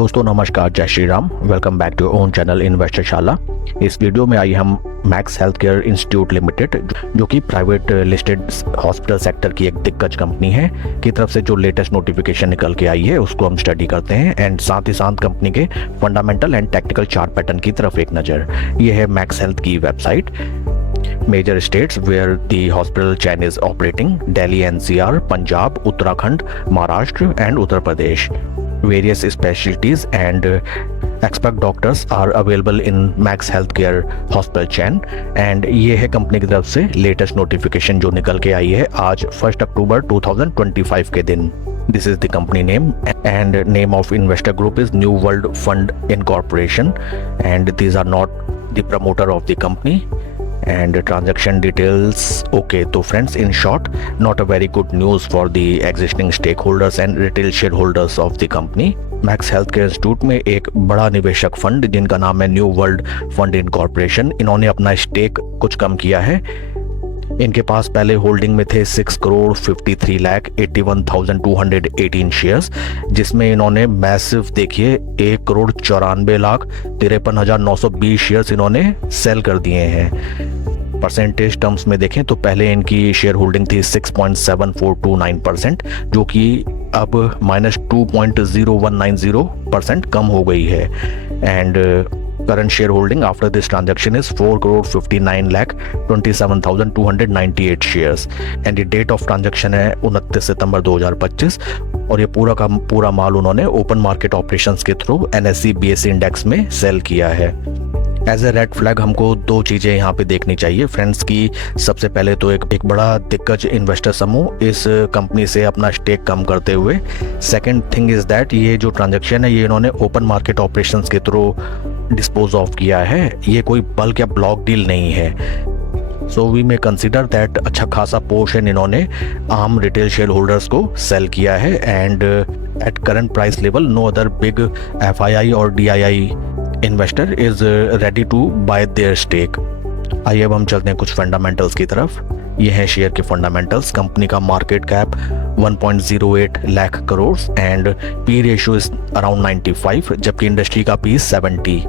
दोस्तों नमस्कार, जय Shri Ram. Welcome back to own channel investor Shala. इस वीडियो में आई हम Max health care institute limited, जो कि प्राइवेट लिस्टेड हॉस्पिटल सेक्टर की एक दिग्गज कंपनी है, की तरफ से जो लेटेस्ट नोटिफिकेशन निकल के आई है उसको हम स्टडी करते हैं एंड साथ ही साथ कंपनी के fundamental and technical chart pattern की तरफ एक नज़र। ये है मैक्स हेल्थ की website. Major states where the hospital chain is operating: Delhi NCR, Punjab, Uttarakhand, Maharashtra and Uttar Pradesh. Various specialties and expert doctors are available in Max Healthcare hospital chain. And ये है company की तरफ से latest notification जो निकल के आई है आज 1 अक्टूबर 2025 के दिन। This is the company name and name of investor group is New World Fund Incorporation and these are not the promoter of the company. And transaction details okay. तो friends, in short, not a very good news for the existing stakeholders and retail shareholders of the company. Max health care institute में एक बड़ा निवेशक fund जिनका नाम है new world fund incorporation, इन्होंने अपना स्टेक कुछ कम किया है। इनके पास पहले होल्डिंग में थे 6,53,81,218 शेयर्स, जिसमें इन्होंने मैसिव देखिए 1,94,53,920 शेयर्स इन्होंने सेल कर दिए हैं। परसेंटेज टर्म्स में देखें तो पहले इनकी शेयर होल्डिंग थी 6.7429%, जो कि अब -2.0190% कम हो गई है। And current shareholding after this transaction is 4,59,27,298 shares and the date of transaction है 29 सितंबर 2025 और ये पूरा का पूरा माल उन्होंने ओपन मार्केट ऑपरेशंस के थ्रू NSE BSE इंडेक्स में सेल किया है। एज ए रेड फ्लैग हमको दो चीज़ें यहाँ पे देखनी चाहिए फ्रेंड्स की। सबसे पहले तो एक बड़ा दिग्गज इन्वेस्टर समूह इस कंपनी से अपना स्टेक कम करते हुए। सेकंड थिंग इज दैट ये जो ट्रांजैक्शन है ये इन्होंने ओपन मार्केट ऑपरेशंस के थ्रू डिस्पोज ऑफ किया है, ये कोई बल्क या ब्लॉक डील नहीं है। So we may consider that अच्छा खासा पोर्शन इन्होंने आम रिटेल शेयर होल्डर्स को सेल किया है and at current price level no other big FII और DII investor is ready to buy their stake. आइए अब हम चलते हैं कुछ फंडामेंटल्स की तरफ। ये है शेयर के फंडामेंटल्स। कंपनी का market cap 1.08 lakh crore and P ratio is around 95, जबकि इंडस्ट्री का P 70।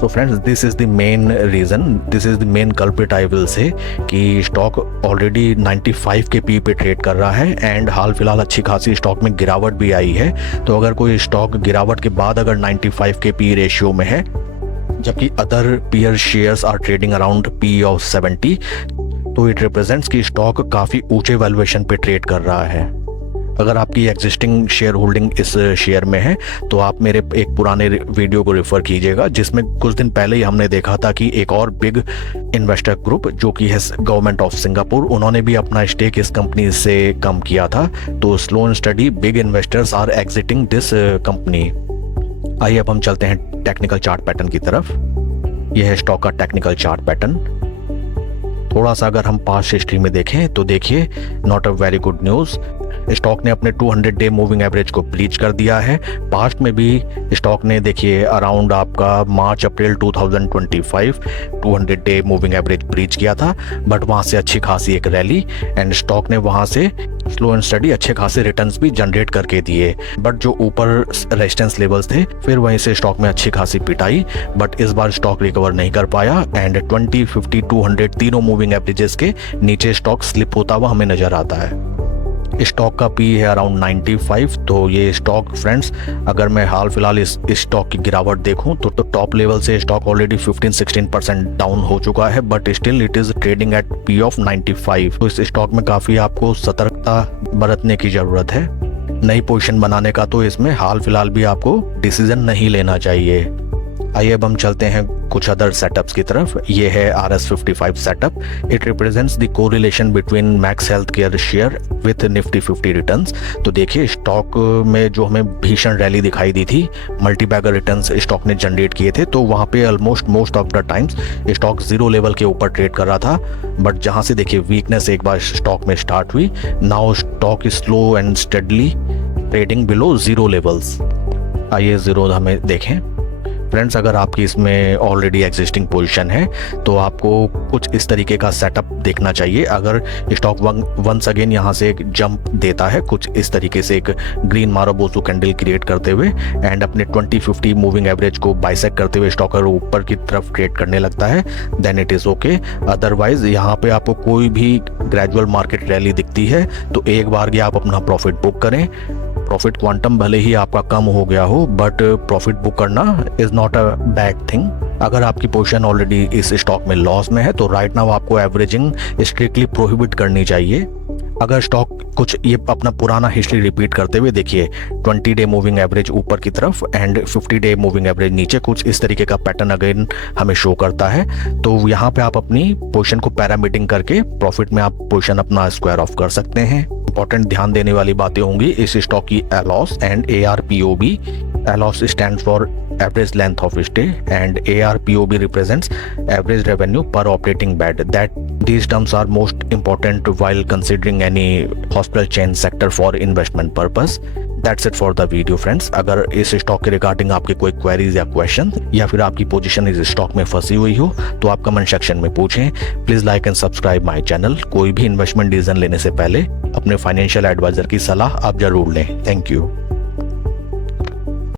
So friends, this is the main reason, this is the main culprit I will say कि स्टॉक ऑलरेडी 95 के पी पे ट्रेड कर रहा है एंड हाल फिलहाल अच्छी खासी स्टॉक में गिरावट भी आई है। तो अगर कोई स्टॉक गिरावट के बाद अगर 95 के पी रेशियो में है, जबकि other peer shares are trading around P of 70, तो इट रिप्रेजेंट्स कि स्टॉक काफ़ी ऊंचे वैल्यूएशन पे ट्रेड कर रहा है। अगर आपकी एग्जिस्टिंग शेयर होल्डिंग इस शेयर में है तो आप मेरे एक पुराने वीडियो को रेफर कीजिएगा, जिसमें कुछ दिन पहले ही हमने देखा था कि एक और बिग इन्वेस्टर ग्रुप जो कि है गवर्नमेंट ऑफ सिंगापुर, उन्होंने भी अपना स्टेक इस कंपनी से कम किया था। तो slow and steady big investors are exiting this company. आइए अब हम चलते हैं टेक्निकल चार्ट पैटर्न की तरफ। यह है स्टॉक का टेक्निकल चार्ट पैटर्न। थोड़ा सा अगर हम पास्ट हिस्ट्री में देखें तो देखिए not a very good news. Stock ने अपने 200 डे मूविंग एवरेज को ब्रीच कर दिया है। पास्ट में भी स्टॉक ने देखिए अराउंड आपका मार्च अप्रैल 2025 200 डे मूविंग एवरेज ब्रीच किया था, बट वहाँ से अच्छी खासी एक रैली एंड स्टॉक ने वहाँ से स्लो एंड स्टडी अच्छे खासे रिटर्न्स भी जनरेट करके दिए। बट जो ऊपर रेजिस्टेंस लेवल्स थे फिर वहीं से स्टॉक में अच्छी खासी पिटाई, बट इस बार स्टॉक रिकवर नहीं कर पाया एंड 20, 50, 200 तीनों मूविंग एवरेजेस के नीचे स्टॉक स्लिप होता हुआ हमें नजर आता है। स्टॉक का पी है अराउंड 95। तो ये स्टॉक फ्रेंड्स, अगर मैं हाल फिलहाल इस स्टॉक की गिरावट देखूं तो टॉप लेवल से स्टॉक ऑलरेडी 15-16% डाउन हो चुका है, but still it is trading at P of 95। तो इस स्टॉक में काफ़ी आपको सतर्कता बरतने की ज़रूरत है। नई पोजीशन बनाने का तो इसमें हाल फिलहाल भी आपको डिसीजन नहीं लेना चाहिए। आइए अब हम चलते हैं कुछ अदर सेटअप्स की तरफ। ये है RS55 setup. It represents the correlation between max health care share with Nifty 50 returns. तो देखिए स्टॉक में जो हमें भीषण रैली दिखाई दी थी, मल्टी बैगर रिटर्न्स स्टॉक ने जनरेट किए थे, तो वहाँ पे almost most of the times stock zero level के ऊपर ट्रेड कर रहा था। बट जहाँ से देखिए वीकनेस एक बार स्टॉक में स्टार्ट हुई, now stock is slow and steadily trading below zero levels. आइए जीरो हमें देखें। फ्रेंड्स, अगर आपकी इसमें ऑलरेडी एग्जिस्टिंग पोजीशन है तो आपको कुछ इस तरीके का सेटअप देखना चाहिए। अगर स्टॉक वंस अगेन यहाँ से एक जंप देता है कुछ इस तरीके से, एक ग्रीन मारुबोसु कैंडल क्रिएट करते हुए एंड अपने 20-50 मूविंग एवरेज को बाइसेक्ट करते हुए स्टॉक अगर ऊपर की तरफ ट्रेड करने लगता है then it is okay. Otherwise यहाँ पे आपको कोई भी ग्रेजुअल मार्केट रैली दिखती है तो एक बार आप अपना प्रॉफिट बुक करें। प्रॉफिट क्वांटम भले ही आपका कम हो गया हो बट प्रॉफिट बुक करना is not a bad thing. अगर आपकी पोजीशन ऑलरेडी इस स्टॉक में लॉस में है तो राइट नाउ आपको एवरेजिंग स्ट्रिक्टली प्रोहिबिट करनी चाहिए। अगर स्टॉक कुछ ये अपना पुराना हिस्ट्री रिपीट करते हुए देखिए 20 डे मूविंग एवरेज ऊपर की तरफ एंड 50 डे मूविंग एवरेज नीचे, कुछ इस तरीके का पैटर्न अगेन हमें शो करता है, तो यहाँ पे आप अपनी पोजीशन को पैरामीटिंग करके प्रॉफिट में आप पोजीशन अपना स्क्वायर ऑफ कर सकते हैं। इंपॉर्टेंट ध्यान देने वाली बातें होंगी इस स्टॉक की ALOS and ARPOB। ALOS stands for average length of stay and ARPOB represents average revenue per operating bed. That these terms are most important while considering any hospital chain sector for investment purpose. That's it for the video friends। अगर इस stock के regarding आपके कोई queries या question या फिर आपकी position इस स्टॉक में फंसी हुई हो तो आप कमेंट सेक्शन में पूछें। Please like and subscribe my channel. कोई भी इन्वेस्टमेंट डिसीजन लेने से पहले अपने फाइनेंशियल एडवाइजर की सलाह आप जरूर लें। Thank you.